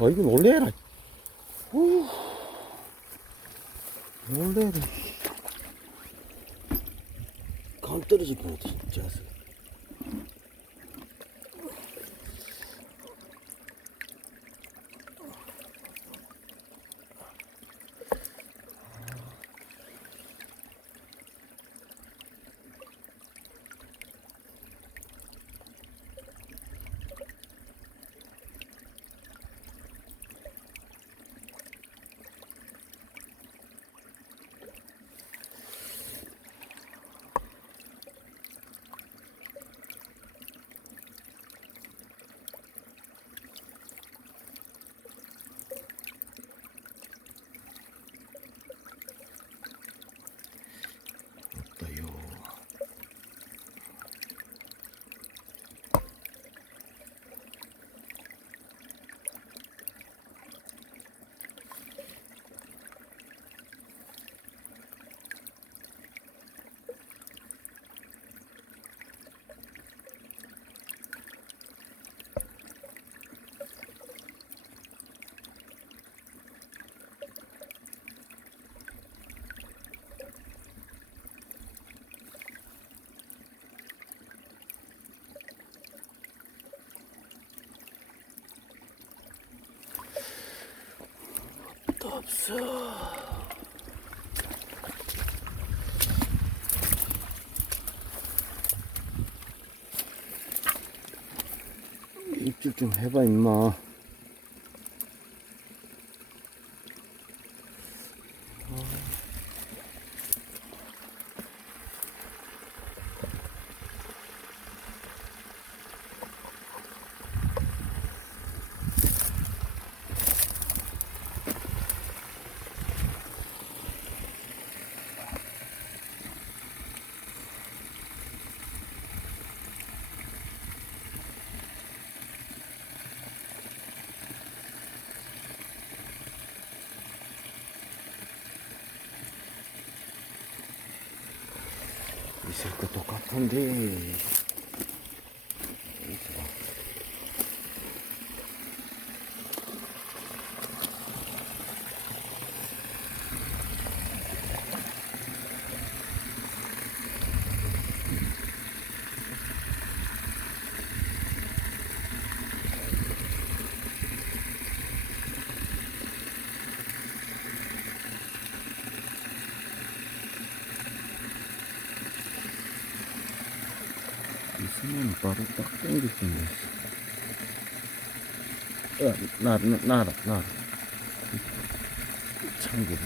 이거 놀래라. 놀래라. 감 떨어질 뻔했다, 진짜. 없어. 입질 좀 해봐, 임마. 있을 거 똑같은데. 있으면 바로 딱 땡길 텐데. 나라. 참기름.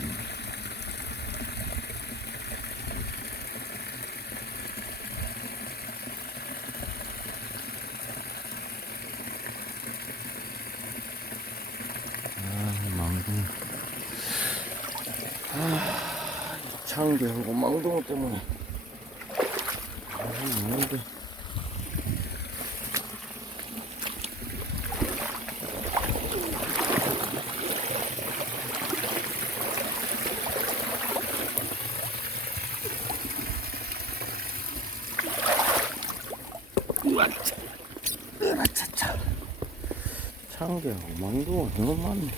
망둥어. 창대하고 망둥어 때문에. 뭔데. 차차. 창대하고 망둥어 너무 많네.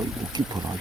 아이고, 깊어라.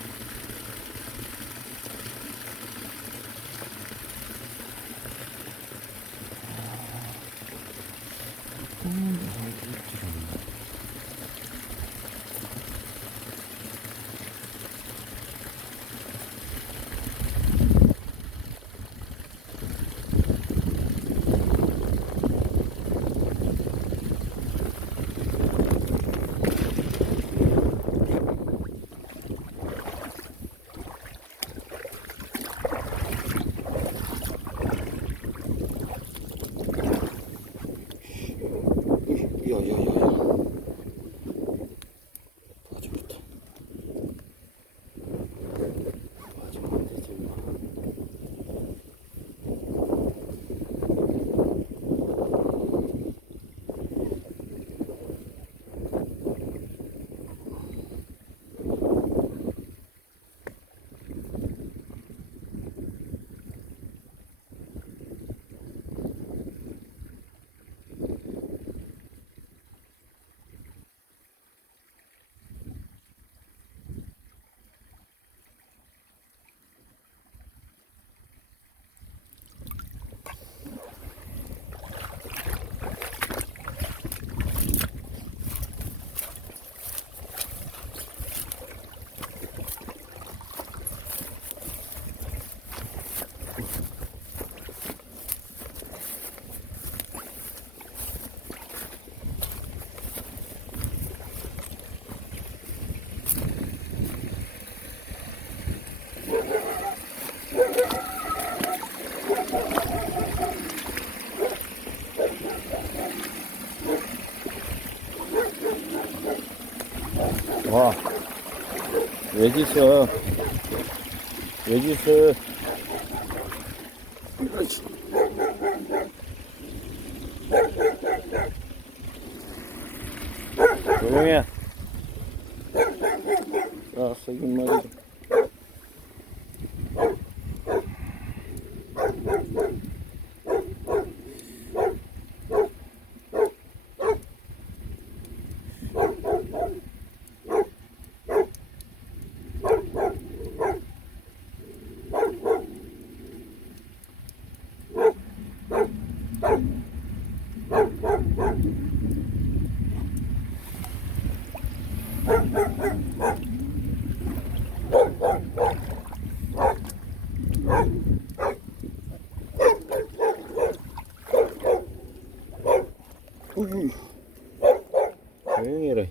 야야야야, 빠져버렸다. 빠지면 안 되지 임마. 와, 외지서, 외지서. 조용해. 아, 썩인 말이지. 조용히 해라.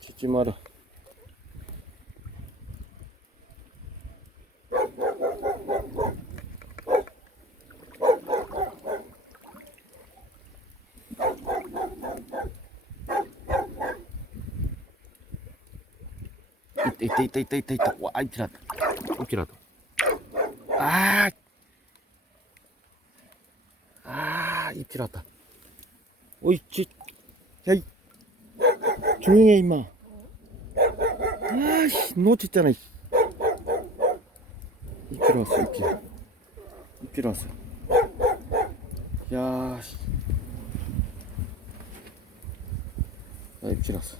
짖지 마라. 있다. 와, 입질한다. 입질하다. 입질한다. 오이, 야, 조용히 해, 임마. 아씨, 놓쳤잖아. 입질 왔어, 입질 왔어. 야, 씨. 야, 입질 왔어.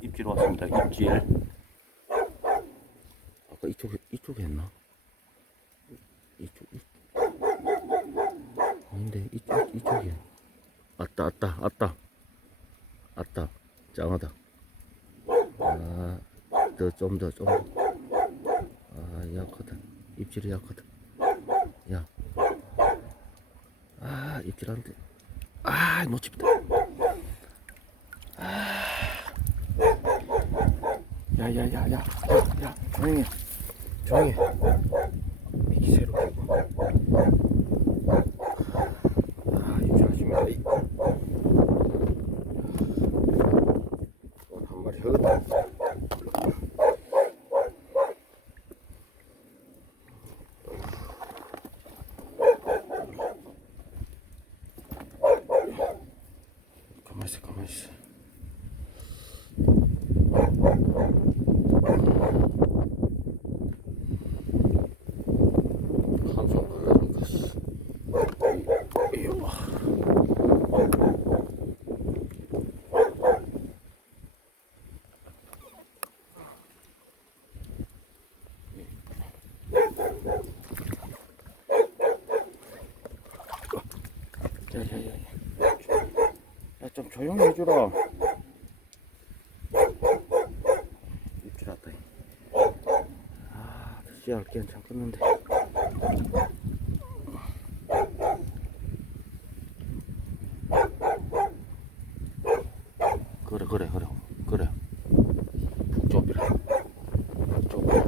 입질 왔습니다. 입질. 아까 이쪽에 했나? 아닌데, 이쪽이야. 아따. 짱하다. 좀 더. 약하다. 입질이 약하다. 야. 입질한데. 놓칩니다. 야야야야야 조용히 조용히 미끼 새로 끼고 입질하십니다. 한 마리 허거다. 가만있어 가만있어. 한손 걸려는 것이 이거 야야야 야 좀 조용히 해주라. 입질 왔다. 아 씨알 괜찮 껐는데. 그래 푹 좁히라. 좁히라.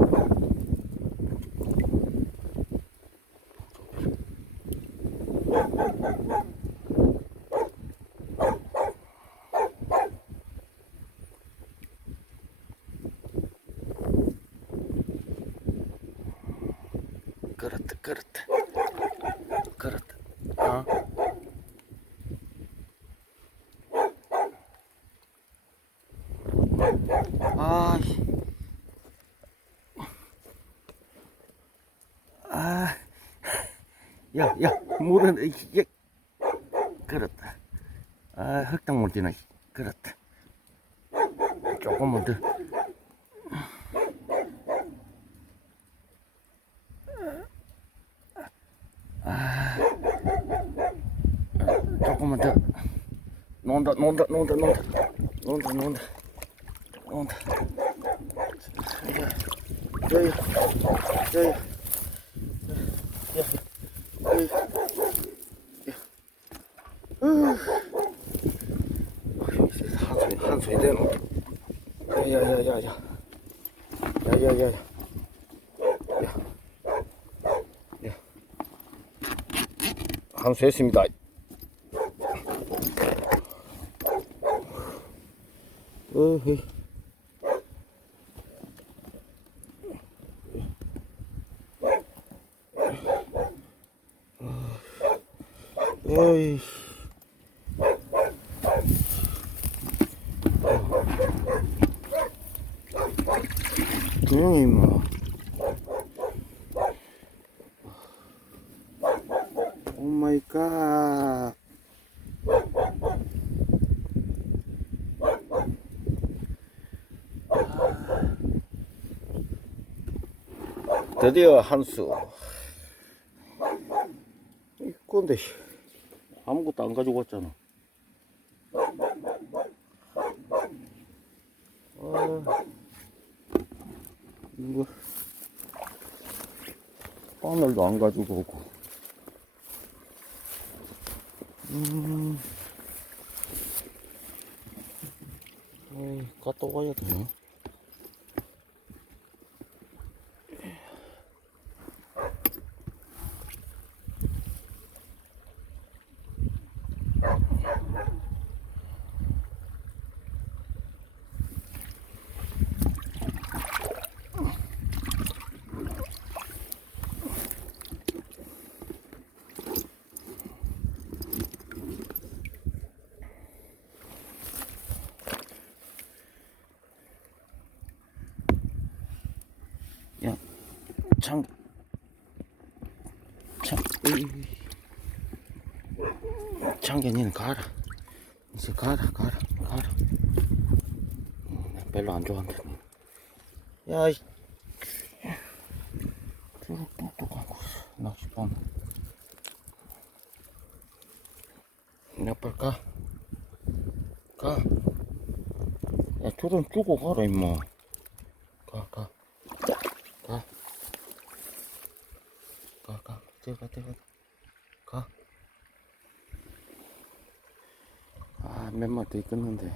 그렇다 어? 야, 물은, 이게, 그렇다. 흙탕물 지나, 그렇다. 조금만 더. 조금만 더. 논다. 저야. 한소리 되노. 야야야야야. 한수했습니다. 어이. 어이. 조용히 임마. 오 마이 갓. 드디어 한수. 이건데 아무것도 안 가지고 왔잖아. 이거 바늘도 안 가지고 오고. 갔다 와야 되네. 야, 창겨, 니는 가라. 이제 가라. 별로 안 좋아한다. 야, 뚝뚝하고 낚시방. 야, 빨리 가. 야, 줄은 주고 가라, 임마. 가. 들어가. 가. 몇 마리 더 있겠는데.